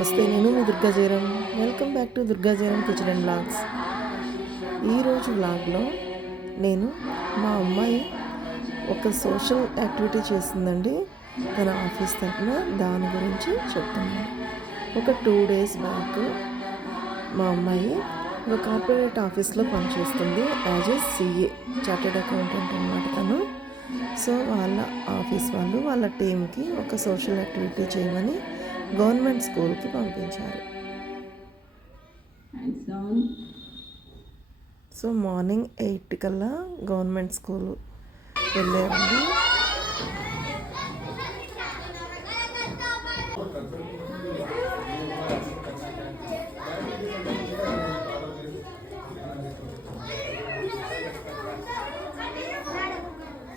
నమస్తే నేను మీ Durga Jayaram. Welcome back to Durga Jayaram kitchen and blogs ఈరోజు బ్లాగ్లో నేను మా అమ్మాయి ఒక సోషల్ యాక్టివిటీ చేసిందండి తన ఆఫీస్ తరఫున దాని గురించి చెప్తున్నాను. ఒక టూ డేస్ బ్యాక్ మా అమ్మాయి ఒక కార్పొరేట్ ఆఫీస్లో పనిచేస్తుంది. As a CA chartered accountant అనమాట తను. సో వాళ్ళ ఆఫీస్ వాళ్ళు వాళ్ళ టీంకి ఒక సోషల్ యాక్టివిటీ చేయమని గవర్నమెంట్ స్కూల్కి పంపించారు. సో మార్నింగ్ ఎయిట్ కల్లా గవర్నమెంట్ స్కూల్ వెళ్ళారండి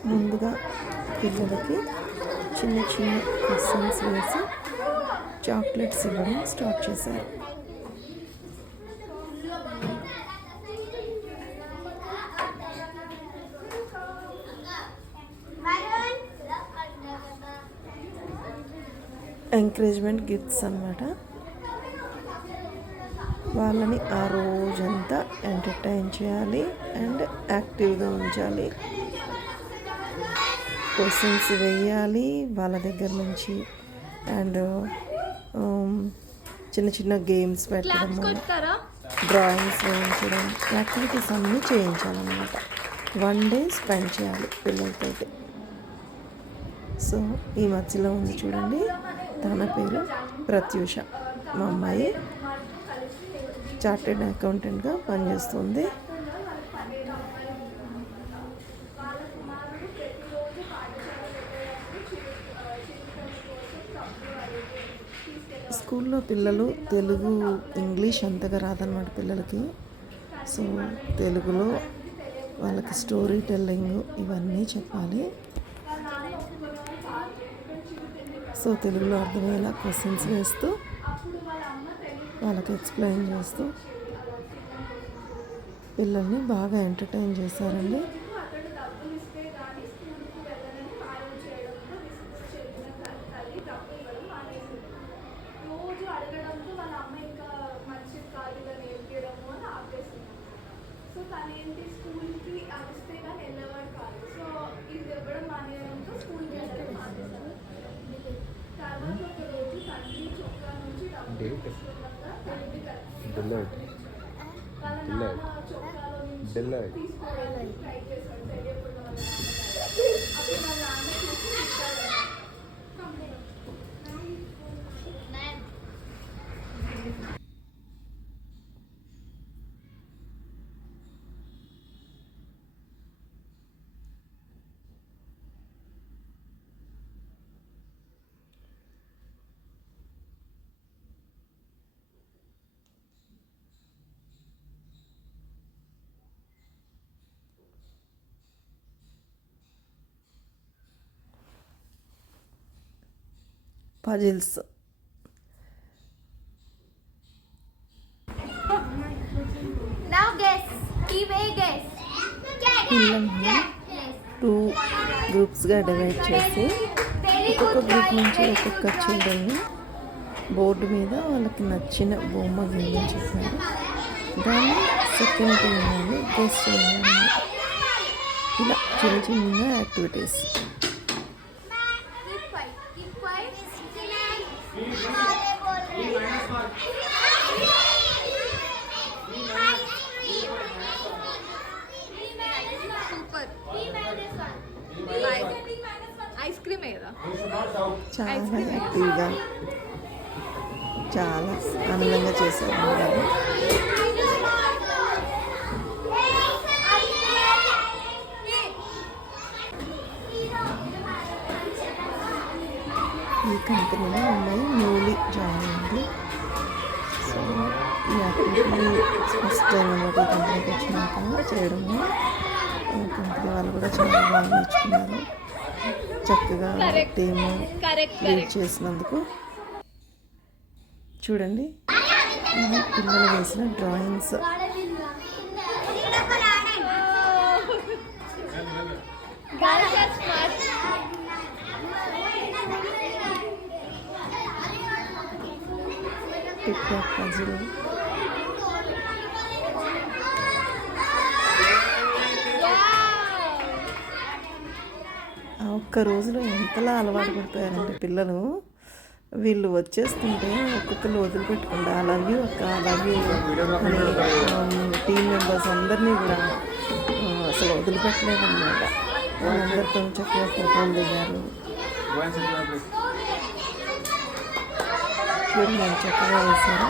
ముందుగా పిల్లలకి చిన్న చిన్న క్వశ్చన్స్ వేసి చాక్లెట్స్ ఇవ్వడం స్టార్ట్ చేశారు. ఎంకరేజ్మెంట్ గిఫ్ట్స్ అన్నమాట. వాళ్ళని ఆ రోజంతా ఎంటర్టైన్ చేయాలి అండ్ యాక్టివ్గా ఉంచాలి. క్వశ్చన్స్ వేయాలి వాళ్ళ దగ్గర నుంచి. అండ్ చిన్న చిన్న గేమ్స్ పెట్టడము డ్రాయింగ్స్ వేయించడం యాక్టివిటీస్ అన్నీ చేయించాలన్నమాట. వన్ డే స్పెండ్ చేయాలి పిల్లలతోటి. సో ఈ మధ్యలో ఉంది చూడండి తన పేరు ప్రత్యూష. మా అమ్మాయి చార్టెడ్ అకౌంటెంట్గా పనిచేస్తుంది. స్కూల్లో పిల్లలు తెలుగు ఇంగ్లీష్ అంతగా రాదన్నమాట పిల్లలకి. సో తెలుగులో వాళ్ళకి స్టోరీ టెల్లింగ్ ఇవన్నీ చెప్పాలి. సో తెలుగులో అర్థమయ్యేలా క్వశ్చన్స్ వేస్తూ వాళ్ళకి ఎక్స్ప్లెయిన్ చేస్తూ పిల్లల్ని బాగా ఎంటర్టైన్ చేశారండి. డబ్బులు తీసుకున్నాక తండ్రి పజిల్స్. పిల్లల్ని టూ గ్రూప్స్గా డివైడ్ చేసి ఒక్కొక్క గ్రూప్ నుంచి ఒక్కొక్క చిల్డ్రన్ని బోర్డు మీద వాళ్ళకి నచ్చిన బొమ్మ గీయమని చెప్పారు. దాన్ని సెకండ్ టీం వాళ్ళు గెస్ట్ చేయాలన్నమాట ఇలా చిన్న చిన్న యాక్టివిటీస్ ఐస్ క్రీమ్ చాలా యాక్టివ్గా చాలా ఆనందంగా చేశారు. ఈ కంపెనీలో అమ్మాయి న్యూలీ జాయిన్ అయింది ఫస్ట్ టైం అనమాట ఈ కంపెనీకి వచ్చినాక చేయడము కంపెనీ వాళ్ళు కూడా చాలా బాగా నేర్చుకున్నారు చక్కగా టీమ్ లీడ్ చేసినందుకు చూడండి పిల్లలు వేసిన డ్రాయింగ్స్. టిక్ పజిల్ ఒక్క రోజులో ఎంతలా అలవాటు పడిపోయారంటే పిల్లలు. వీళ్ళు వచ్చేస్తుంటే ఒక్కొక్కరు వదిలిపెట్టకుండా ఐ లవ్ యూ అక్క లవ్ యూ అని టీం మెంబర్స్ అందరినీ కూడా అసలు వదిలిపెట్టలేదన్నమాట. వాళ్ళందరితో చక్కగా ఫోటోలు దిగారు. చూడండి ఎంత చక్కగా వేశారు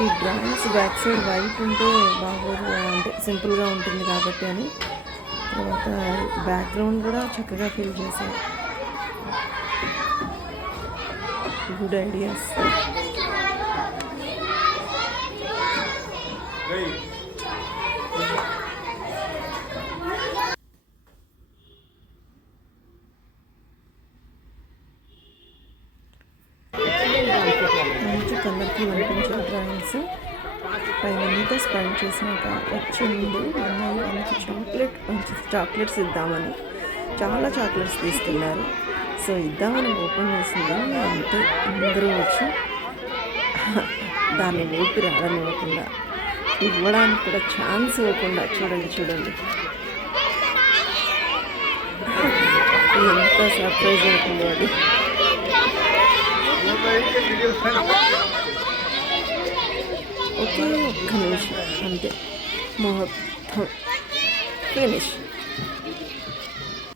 ఈ డ్రాయింగ్స్ బ్యాక్ సైడ్ వైట్ ఉంటే బాగోదు అంటే సింపుల్గా ఉంటుంది కాబట్టి అని. తర్వాత బ్యాక్గ్రౌండ్ కూడా చక్కగా ఫిల్ చేశారు గుడ్ ఐడియాస్. మంచి కలర్ఫుల్ అనిపించే డ్రాయింగ్స్. పైన మీద స్పెండ్ చేసినాక వచ్చింది అన్నయ్య మనకి చాక్లెట్ మంచి చాక్లెట్స్ ఇద్దామని. చాలా చాక్లెట్స్ తీసుకెళ్ళారు సో ఇద్దామని ఓపెన్ చేసింది. అంతే అందరూ వచ్చి దాన్ని ఊపిరి రావనివ్వకుండా ఇవ్వడానికి కూడా ఛాన్స్ ఇవ్వకుండా చూడండి చూడండి. ఎంత సర్ప్రైజ్ అవుతుందో అది. ఒకే ఒక్క నిమిషం అంతే మొత్తం ఫినిష్